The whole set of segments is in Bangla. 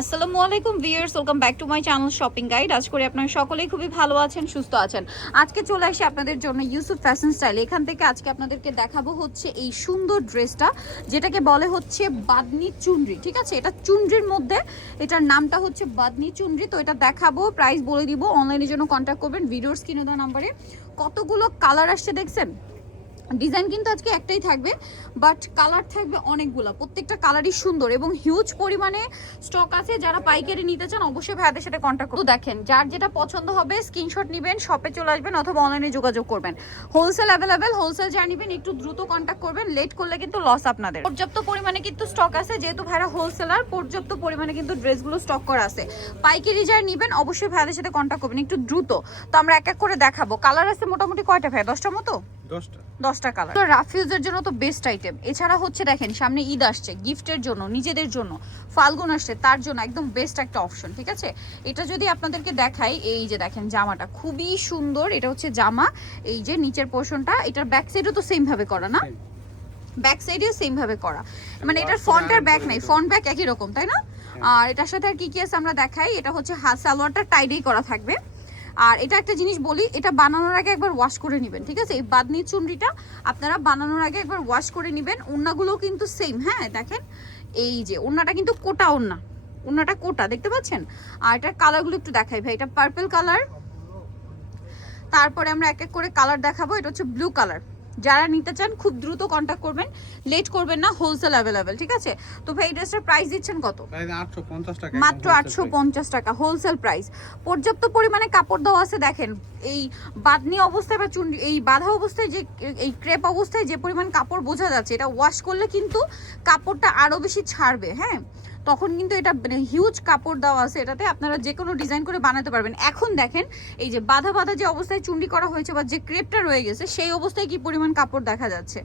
আসসালামু আলাইকুম viewers, welcome back to my channel shopping guide. আজ করে আপনারা সকলেই খুবই ভালো আছেন, সুস্থ আছেন। আজকে চলে আসি আপনাদের জন্য ইউসুফ ফ্যাশন স্টাইল। এখান থেকে আজকে আপনাদেরকে দেখাবো হচ্ছে এই সুন্দর ড্রেসটা, যেটাকে বলে হচ্ছে বাদনি চুনরি, ঠিক আছে? এটা চুনরির মধ্যে, এটার নামটা হচ্ছে বাদনি চুনরি। তো এটা দেখাবো প্রাইস বলে দিব। অনলাইনের জন্য কন্ট্যাক্ট করবেন, ভিডিওর স্ক্রিনে দেওয়া নাম্বারে কতগুলো কালার আসছে দেখছেন? ডিজাইন কিন্তু আজকে একটাই থাকবে বাট কালার থাকবে অনেকগুলো। প্রত্যেকটা কালারই সুন্দর এবং হিউজ পরিমাণে স্টক আছে। যারা পাইকারি নিতে চান, অবশ্যই ভাইয়াদের সাথে কন্ট্যাক্ট করুন। দেখেন, যার যেটা পছন্দ হবে স্ক্রিনশট নেবেন শপে চলে আসবেন অথবা অনলাইনে যোগাযোগ করবেন। হোলসেল অ্যাভেলেবেল হোলসেল যা নেবেন, একটু দ্রুত কন্ট্যাক্ট করবেন। লেট করলে কিন্তু লস আপনাদের। পর্যাপ্ত পরিমাণে কিন্তু স্টক আছে, যেহেতু ভাইরা হোলসেলার পর্যাপ্ত পরিমাণে কিন্তু ড্রেসগুলো স্টক করা আছে। পাইকারি যারা নেবেন, অবশ্যই ভাইয়াদের সাথে কন্ট্যাক্ট করবেন, একটু দ্রুত। তো আমরা এক এক করে দেখাবো। কালার আছে মোটামুটি কয়টা ভাই দশটার মতো? দশটা। রাফিউজের জন্য তো বেস্ট আইটেম এছাড়া হচ্ছে দেখেন সামনে ঈদ আসছে গিফটের জন্য নিজেদের জন্য। ফাল্গুন আসছে তার জন্য একদম বেস্ট একটা অপশন ঠিক আছে? এটা যদি আপনাদেরকে দেখাই এই যে দেখেন জামাটা খুবই সুন্দর। এটা হচ্ছে জামা এই যে নিচের পোর্শনটা এটার ব্যাক সাইডও তো সেম ভাবে করা না? ব্যাক সাইডেও সেম ভাবে করা। মানে এটার ফ্রন্ট আর ব্যাক নাই ফ্রন্ট ব্যাক একই রকম তাই না? আর এটার সাথে আর কি কি আছে আমরা দেখাই? এটা হচ্ছে হাত সালোয়ারটা টাইডেই করা থাকবে। আর এটা একটা জিনিস বলি, এটা বানানোর আগে একবার ওয়াশ করে নেবেন, ঠিক আছে? এই বাদনি চুনরিটা আপনারা বানানোর আগে একবার ওয়াশ করে নেবেন ওড়নাগুলোও কিন্তু সেম হ্যাঁ? দেখেন, এই যে ওনাটা কিন্তু কোটা ওনা ওনাটা কোটা, দেখতে পাচ্ছেন? আর এটার কালারগুলো একটু দেখাই ভাই, এটা পার্পেল কালার তারপরে আমরা এক এক করে কালার দেখাবো, এটা হচ্ছে ব্লু কালার যারা নিতে চান খুব দ্রুত কন্ট্যাক্ট করবেন। লেট করবেন না হোলসেল অ্যাভেলেবেল ঠিক আছে? তো ভাই এই ড্রেসটার প্রাইস দিচ্ছেন কত? মাত্র আটশো পঞ্চাশ টাকা হোলসেল প্রাইস পর্যাপ্ত পরিমাণে কাপড় দেওয়া আছে দেখেন এই বাদনি অবস্থায় বা চুন এই বাঁধা অবস্থায় যে এই ক্রেপ অবস্থায় যে পরিমাণ কাপড় বোঝা যাচ্ছে এটা ওয়াশ করলে কিন্তু কাপড়টা আরও বেশি ছাড়বে হ্যাঁ? তখন কিন্তু এটা মানে হিউজ কাপড় দেওয়া আছে এটাতে। আপনারা যে কোনো ডিজাইন করে বানাতে পারবেন। এখন দেখেন এই যে বাঁধা বাঁধা যে অবস্থায় চুন্ডি করা হয়েছে বা যে ক্রেপটা রয়ে গেছে সেই অবস্থায় কি পরিমাণ কাপড় দেখা যাচ্ছে?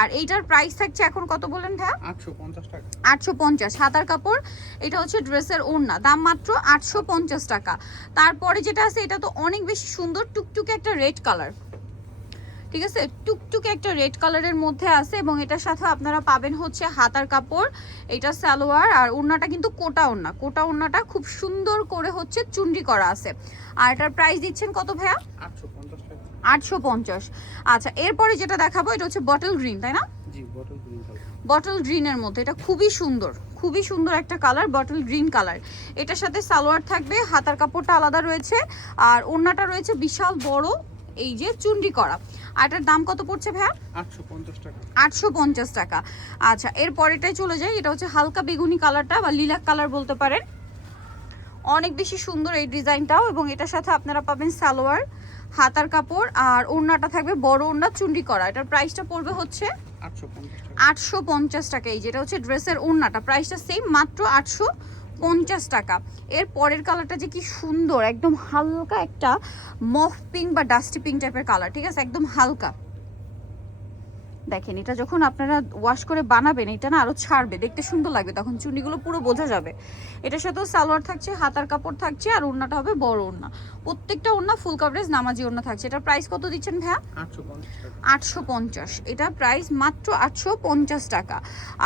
আর এইটার প্রাইস থাকছে এখন কত বলেন ভাইয়া? আটশো পঞ্চাশ টাকা। আটশো পঞ্চাশ। হাতার কাপড় এটা হচ্ছে ড্রেসের ওড়না দাম মাত্র আটশো পঞ্চাশ টাকা। তারপরে যেটা আছে এটা তো অনেক বেশি সুন্দর টুকটুকে একটা রেড কালার ঠিক আছে? টুকটুকে একটা রেড কালারের মধ্যে আছে এবং এটার সাথে আপনারা পাবেন হচ্ছে হাতার কাপড় এটা সালোয়ার আর ওড়নাটা কিন্তু কোটা ওড়না। কোটা ওড়নাটা খুব সুন্দর করে হচ্ছে চুন্ডি করা আছে। আর এটার প্রাইস দিচ্ছেন কত ভাইয়া? আটশো পঞ্চাশ। আচ্ছা এরপরে যেটা দেখাবো এটা হচ্ছে বটল গ্রিন তাই না? বটল গ্রিন কালার বটল গ্রিনের মধ্যে এটা খুবই সুন্দর খুবই সুন্দর একটা কালার বটল গ্রিন কালার এটার সাথে সালোয়ার থাকবে হাতার কাপড়টা আলাদা রয়েছে আর ওড়নাটা রয়েছে বিশাল বড় এই যে চুন্ডি করা। আর এটার দাম কত পড়ছে ভাইয়া? আটশো পঞ্চাশ টাকা। আচ্ছা এর পরেটাই চলে যাই এটা হচ্ছে হালকা বেগুনি কালারটা বা লিলাক কালার বলতে পারেন। অনেক বেশি সুন্দর এই ডিজাইনটাও এবং এটার সাথে আপনারা পাবেন সালোয়ার হাতার কাপড় আর ওড়নাটা থাকবে বড় ওড়না চুন্ডি করা। এটার প্রাইসটা পড়বে হচ্ছে আটশো পঞ্চাশ টাকা। আটশো পঞ্চাশ টাকা। এই যেটা হচ্ছে ড্রেসের ওড়নাটা। প্রাইসটা সেম মাত্র আটশো পঞ্চাশ টাকা। এর পরের কালারটা যে কি সুন্দর, একদম হালকা একটা মফ পিঙ্ক বা ডাস্টি পিঙ্ক টাইপের কালার, ঠিক আছে? একদম হালকা। দেখেন, এটা যখন আপনারা ওয়াশ করে বানাবেন, এটা না আরও ছাড়বে, দেখতে সুন্দর লাগবে, তখন চুনিগুলো পুরো বোঝা যাবে। এটার সাথেও সালোয়ার থাকছে, হাতার কাপড় থাকছে, আর ওড়নাটা হবে বড় ওড়না। প্রত্যেকটা ওড়না ফুল কাভারেজ নামাজি ওড়না থাকছে। এটার প্রাইস কত দিচ্ছেন পঞ্চাশ আটশো পঞ্চাশ। এটা প্রাইস মাত্র আটশো পঞ্চাশ টাকা।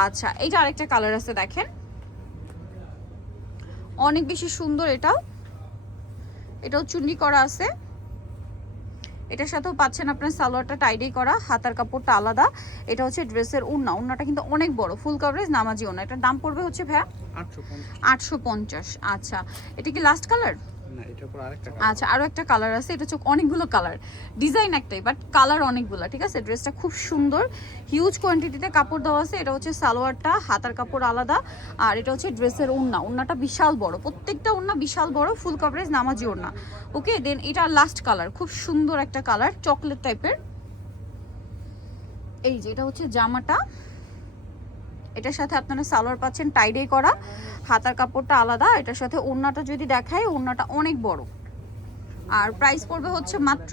আচ্ছা এইটা আরেকটা কালার আছে, দেখেন। অনেক বেশি সুন্দর এটাও। এটাও চুন্নি করা আছে। এটার সাথেও পাচ্ছেন আপনার সালোয়ারটা টাইডেই করা হাতার কাপড়টা আলাদা। এটা হচ্ছে ড্রেসের উন্না উন্নাটা কিন্তু অনেক বড় ফুল কভারেজ নামাজি ওনা এটার দাম পড়বে হচ্ছে ভ্যা আটশো আটশো পঞ্চাশ আচ্ছা। এটা কি লাস্ট কালার আচ্ছা আরও একটা কালার আছে, এটা হচ্ছে অনেকগুলো কালার ডিজাইন একটাই বাট কালার অনেকগুলো, ঠিক আছে? ড্রেসটা খুব সুন্দর হিউজ কোয়ান্টিটিতে কাপড় দেওয়া আছে, এটা হচ্ছে সালোয়ারটা, হাতার কাপড় আলাদা, আর এটা হচ্ছে ড্রেসের ওড়না, ওড়নাটা বিশাল বড়, প্রত্যেকটা ওড়না বিশাল বড় ফুল কভারেজ নামাজি ওড়না। ওকে দেন এটা লাস্ট কালার খুব সুন্দর একটা কালার চকলেট টাইপের এই যে, এটা হচ্ছে জামাটা এটার সাথে আপনারা সালোয়ার পাচ্ছেন টাইডে করা। হাতার কাপড়টা আলাদা, এটার সাথে ওড়নাটা যদি দেখায় ওড়নাটা অনেক বড়। আর প্রাইস পড়বে হচ্ছে মাত্র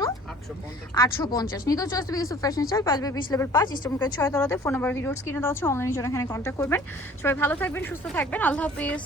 আটশো পঞ্চাশ। নিতো চয়েস বিগেস ফ্যাশন স্টাইল পাঁচবে বিশ লেভেল পাঁচ ইস্টমকে ছয় তলাতে ফোন নাম্বার ভিডিওস কিনে দেওয়া হচ্ছে অনলাইনে জন্য এখানে কন্ট্যাক্ট করবেন। সবাই ভালো থাকবেন, সুস্থ থাকবেন, আল্লাহ হাফিজ।